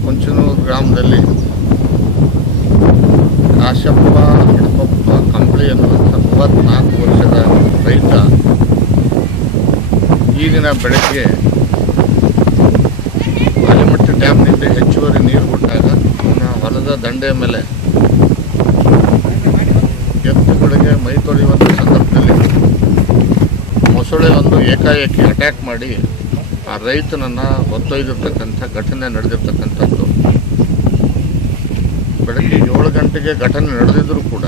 ಕುಂಚನೂರು ಗ್ರಾಮದಲ್ಲಿ ಕಾಶಪ್ಪ ಹಿಡಪಪ್ಪ ಕಂಬಳಿ ಎನ್ನುವಂಥ ಮೂವತ್ತ್ನಾಲ್ಕು ವರ್ಷದ ರೈತ. ಈಗಿನ ಬೆಳಗ್ಗೆ ಆಲಿಮಟ್ಟಿ ಡ್ಯಾಮ್ನಿಂದ ಹೆಚ್ಚುವರಿ ನೀರು ಬಿಟ್ಟಾಗ ಅವನ ಹೊಲದ ದಂಡೆಯ ಮೇಲೆ ಎತ್ತುಗಳಿಗೆ ಮೈ ತೊಳೆಯುವಂಥ ಸಂದರ್ಭದಲ್ಲಿ ಮೊಸಳೆ ಒಂದು ಏಕಾಏಕಿ ಅಟ್ಯಾಕ್ ಮಾಡಿ ಆ ರೈತನನ್ನು ಹೊತ್ತೊಯ್ದಿರ್ತಕ್ಕಂಥ ಘಟನೆ ನಡೆದಿರ್ತಕ್ಕಂಥದ್ದು. ಬೆಳಗ್ಗೆ ಏಳು ಗಂಟೆಗೆ ಘಟನೆ ನಡೆದಿದ್ರೂ ಕೂಡ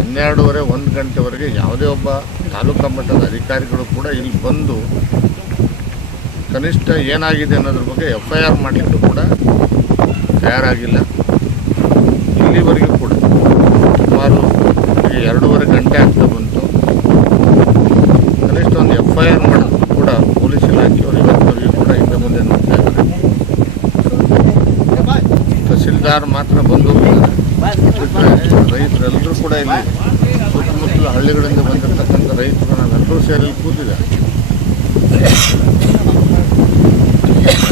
ಹನ್ನೆರಡೂವರೆ, ಒಂದು ಗಂಟೆವರೆಗೆ ಯಾವುದೇ ಒಬ್ಬ ತಾಲೂಕಾ ಮಟ್ಟದ ಅಧಿಕಾರಿಗಳು ಕೂಡ ಇಲ್ಲಿ ಬಂದು ಕನಿಷ್ಠ ಏನಾಗಿದೆ ಅನ್ನೋದ್ರ ಬಗ್ಗೆ ಎಫ್ ಐ ಆರ್ ಮಾಡಲಿಕ್ಕೂ ಕೂಡ ತಯಾರಾಗಿಲ್ಲ. ಇಲ್ಲಿವರೆಗೂ ಕೂಡ ಸುಮಾರು ಎರಡೂವರೆ ಗಂಟೆ ಆಗ್ತಾ ಬಂತು. ಕೂಡ ಪೊಲೀಸ್ ಇಲಾಖೆಯವರು ಇವತ್ತವರೆಗೂ ಕೂಡ ಹಿಂದೆ ಮುಂದೆ ತಹಸೀಲ್ದಾರ್ ಮಾತ್ರ ಬಂದು ರೈತರೆಲ್ಲರೂ ಕೂಡ ಇಲ್ಲಿ ಸುತ್ತಮುತ್ತಲ ಹಳ್ಳಿಗಳಿಂದ ಬಂದಿರತಕ್ಕಂಥ ರೈತರು ನಾವೆಲ್ಲರೂ ಸೇರಿ ಕೂತಿದೆ.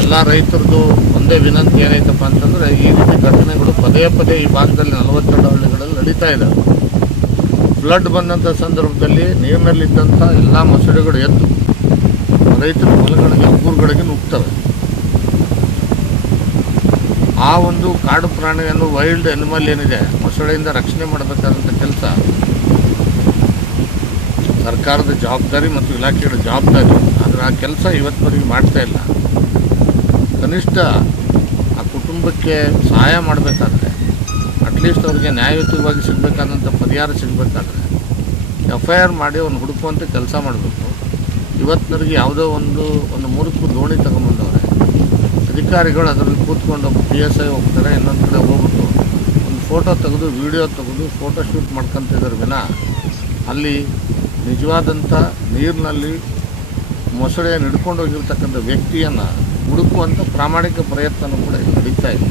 ಎಲ್ಲ ರೈತರದ್ದು ಒಂದೇ ವಿನಂತಿ ಏನೈತಪ್ಪ ಅಂತಂದ್ರೆ ಈ ರೀತಿ ಘಟನೆಗಳು ಪದೇ ಪದೇ ಈ ಭಾಗದಲ್ಲಿ ನಲವತ್ತೆರಡು ಹಳ್ಳಿಗಳಲ್ಲಿ ನಡೀತಾ ಇದ್ದಾವೆ ಫ್ಲಡ್ ಬಂದಂಥ ಸಂದರ್ಭದಲ್ಲಿ ನೀರಿನಲ್ಲಿದ್ದಂಥ ಎಲ್ಲ ಮೊಸಳೆಗಳು ಎದ್ದು ರೈತರ ಹೊಲಗಳಿಗೆ, ಊರುಗಳಿಗೆ ನುಗ್ತವೆ ಆ ಒಂದು ಕಾಡು ಪ್ರಾಣಿಯನ್ನು ವೈಲ್ಡ್ ಅನಿಮಲ್ ಏನಿದೆ ಮೊಸಳೆಯಿಂದ ರಕ್ಷಣೆ ಮಾಡಬೇಕಾದಂಥ ಕೆಲಸ ಸರ್ಕಾರದ ಜವಾಬ್ದಾರಿ ಮತ್ತು ಇಲಾಖೆಗಳ ಜವಾಬ್ದಾರಿ. ಆದರೆ ಆ ಕೆಲಸ ಇವತ್ತವರೆಗೆ ಮಾಡ್ತಾ ಇಲ್ಲ. ಕನಿಷ್ಠ ಆ ಕುಟುಂಬಕ್ಕೆ ಸಹಾಯ ಮಾಡಬೇಕಾದ್ರೆ ಅಟ್ಲೀಸ್ಟ್ ಅವ್ರಿಗೆ ನ್ಯಾಯಯುತವಾಗಿ ಸಿಗಬೇಕಾದಂಥ ಪರಿಹಾರ ಸಿಗಬೇಕಾದ್ರೆ ಎಫ್ ಐ ಆರ್ ಮಾಡಿ ಅವ್ನು ಹುಡುಕುವಂಥ ಕೆಲಸ ಮಾಡಬೇಕು. ಇವತ್ತಿನವರೆಗೆ ಯಾವುದೋ ಒಂದು ಒಂದು ಮೂರಕ್ಕೂ ದೋಣಿ ತಗೊಂಬಂದವ್ರೆ. ಅಧಿಕಾರಿಗಳು ಅದರಲ್ಲಿ ಕೂತ್ಕೊಂಡು ಪಿ ಎಸ್ ಐ ಹೋಗ್ತಾರೆ, ಇನ್ನೊಂದು ಕಡೆ ಹೋಗ್ಬಿಟ್ಟು ಒಂದು ಫೋಟೋ ತೆಗೆದು, ವಿಡಿಯೋ ತೆಗೆದು, ಫೋಟೋ ಶೂಟ್ ಮಾಡ್ಕೊತಿದ್ದಾರೆ ವಿನ. ಅಲ್ಲಿ ನಿಜವಾದಂಥ ನೀರಿನಲ್ಲಿ ಮೊಸಳೆಯನ್ನು ಹಿಡ್ಕೊಂಡು ಹೋಗಿರ್ತಕ್ಕಂಥ ವ್ಯಕ್ತಿಯನ್ನು ಹುಡುಕುವಂಥ ಪ್ರಾಮಾಣಿಕ ಪ್ರಯತ್ನ ಕೂಡ ಇಲ್ಲಿ ನಡೀತಾ ಇಲ್ಲ.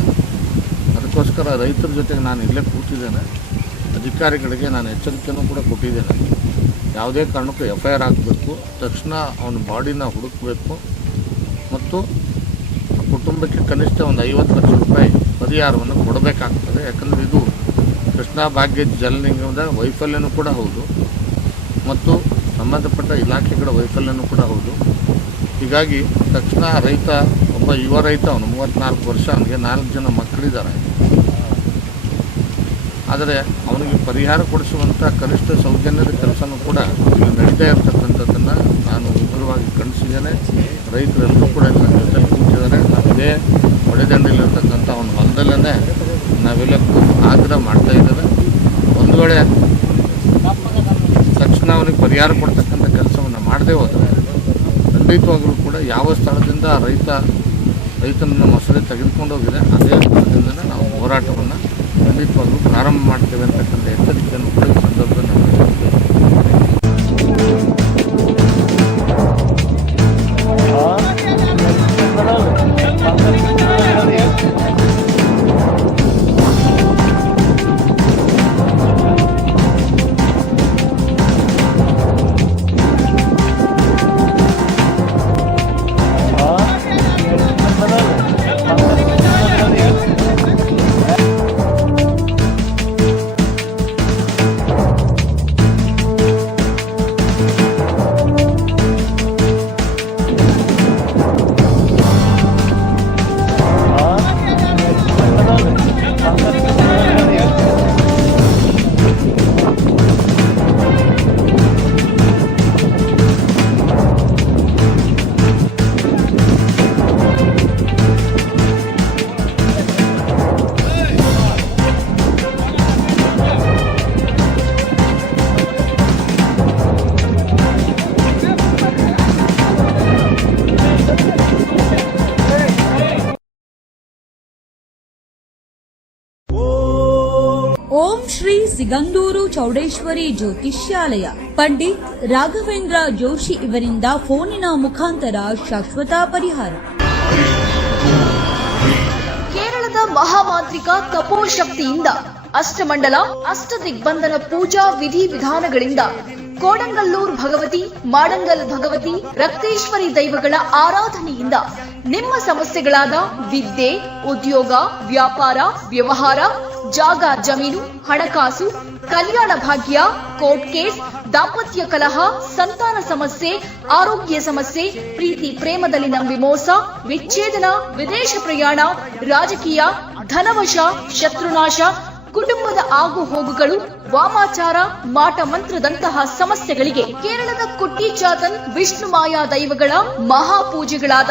ಅದಕ್ಕೋಸ್ಕರ ರೈತರ ಜೊತೆಗೆ ನಾನು ಇಲ್ಲೇ ಕೂತಿದ್ದೇನೆ. ಅಧಿಕಾರಿಗಳಿಗೆ ನಾನು ಎಚ್ಚರಿಕೆಯೂ ಕೂಡ ಕೊಟ್ಟಿದ್ದೇನೆ. ಯಾವುದೇ ಕಾರಣಕ್ಕೂ ಎಫ್ ಐ ಆರ್ ಹಾಕಬೇಕು. ತಕ್ಷಣ ಅವನ ಬಾಡಿನ ಹುಡುಕಬೇಕು. ಮತ್ತು ಕುಟುಂಬಕ್ಕೆ ಕನಿಷ್ಠ ಒಂದು ಐವತ್ತು ಲಕ್ಷ ರೂಪಾಯಿ ಪರಿಹಾರವನ್ನು ಕೊಡಬೇಕಾಗ್ತದೆ. ಯಾಕಂದರೆ ಇದು ಕೃಷ್ಣಾ ಭಾಗ್ಯ ಜಲ ನಿಗಮದ ವೈಫಲ್ಯನೂ ಕೂಡ ಹೌದು. ಮತ್ತು ಸಂಬಂಧಪಟ್ಟ ಇಲಾಖೆಗಳ ವೈಫಲ್ಯನೂ ಕೂಡ ಹೌದು. ಹೀಗಾಗಿ ತಕ್ಷಣ ರೈತ, ಒಬ್ಬ ಯುವ ರೈತ, ಅವನು ಮೂವತ್ತ್ನಾಲ್ಕು ವರ್ಷ, ಅವನಿಗೆ ನಾಲ್ಕು ಜನ ಮಕ್ಕಳಿದ್ದಾರೆ. ಆದರೆ ಅವನಿಗೆ ಪರಿಹಾರ ಕೊಡಿಸುವಂಥ ಕನಿಷ್ಠ ಸೌಜನ್ಯದ ಕೆಲಸನೂ ಕೂಡ ಇಲ್ಲಿ ನಡೀತಾ ಇರ್ತಕ್ಕಂಥದ್ದನ್ನು ನಾನು ಉಗ್ರವಾಗಿ ಖಂಡಿಸಿದ್ದೇನೆ. ರೈತರೆಲ್ಲರೂ ಕೂಡ ನನ್ನ ಜೊತೆ ಕೂತಿದ್ದಾರೆ. ಇದೇ ಹೊಡೆದಂಡಿಲಿರ್ತಕ್ಕಂಥ ಅವನ ಹೊಲದಲ್ಲೇ ನಾವೆಲ್ಲ ಆಗ್ರಹ ಮಾಡ್ತಾ ಇದ್ದೇವೆ. ಒಂದು ವೇಳೆ ತಕ್ಷಣ ಅವನಿಗೆ ಪರಿಹಾರ ಕೊಡ್ತಕ್ಕಂಥ ಕೆಲಸವನ್ನು ಮಾಡದೇ ಹೋದರೆ ಖಂಡಿತವಾಗಲೂ ಕೂಡ ಯಾವ ಸ್ಥಳದಿಂದ ರೈತ ರೈತನನ್ನು ಮೊಸಳೆ ತೆಗೆದುಕೊಂಡು ಹೋಗಿದೆ, ಅದೇ ಸ್ಥಳದಿಂದ ನಾವು ಹೋರಾಟವನ್ನು ಖಂಡಿತವಾಗ್ಲೂ ಪ್ರಾರಂಭ ಮಾಡ್ತೇವೆ ಅಂತಕ್ಕಂಥ ಎಚ್ಚರಿಕೆಯನ್ನು ಕೂಡ ಈ ಸಂದರ್ಭದಲ್ಲಿ ಓಂ ಶ್ರೀ ಸಿಗಂದೂರು ಚೌಡೇಶ್ವರಿ ಜ್ಯೋತಿಷ್ಯಾಲಯ. ಪಂಡಿತ್ ರಾಘವೇಂದ್ರ ಜೋಶಿ ಇವರಿಂದ ಫೋನಿನ ಮುಖಾಂತರ ಶಾಶ್ವತ ಪರಿಹಾರ. ಕೇರಳದ ಮಹಾಮಾಂತ್ರಿಕ ತಪೋಶಕ್ತಿಯಿಂದ ಅಷ್ಟಮಂಡಲ ಅಷ್ಟ ದಿಗ್ಬಂಧನ ಪೂಜಾ ವಿಧಿ ವಿಧಾನಗಳಿಂದ ಕೋಡಂಗಲ್ಲೂರ್ ಭಗವತಿ, ಮಾಡಂಗಲ್ ಭಗವತಿ, ರಕ್ತೇಶ್ವರಿ ದೈವಗಳ ಆರಾಧನೆಯಿಂದ ನಿಮ್ಮ ಸಮಸ್ಯೆಗಳಾದ ವಿದ್ಯೆ, ಉದ್ಯೋಗ, ವ್ಯಾಪಾರ, ವ್ಯವಹಾರ ಜಾಗ ಜಮೀನು, ಹಣಕಾಸು, ಕಲ್ಯಾಣ ಭಾಗ್ಯ, ಕೋರ್ಟ್ ಕೇಸ್, ದಾಂಪತ್ಯ ಕಲಹ, ಸಂತಾನ ಸಮಸ್ಯೆ, ಆರೋಗ್ಯ ಸಮಸ್ಯೆ, ಪ್ರೀತಿ ಪ್ರೇಮದಲ್ಲಿ ನಂಬಿ ಮೋಸ, ವಿಚ್ಛೇದನ, ವಿದೇಶ ಪ್ರಯಾಣ, ರಾಜಕೀಯ, ಧನವಶ, ಶತ್ರುನಾಶ, ಕುಟುಂಬದ ಆಗು ಹೋಗುಗಳು, ವಾಮಾಚಾರ, ಮಾಟ ಮಂತ್ರದಂತಹ ಸಮಸ್ಯೆಗಳಿಗೆ ಕೇರಳದ ಕುಟ್ಟಿ ಚಾತನ್ ವಿಷ್ಣು ಮಾಯಾ ದೈವಗಳ ಮಹಾಪೂಜೆಗಳಾದ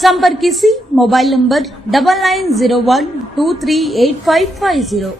संपर्क mobile number double nine zero one two three eight five five zero.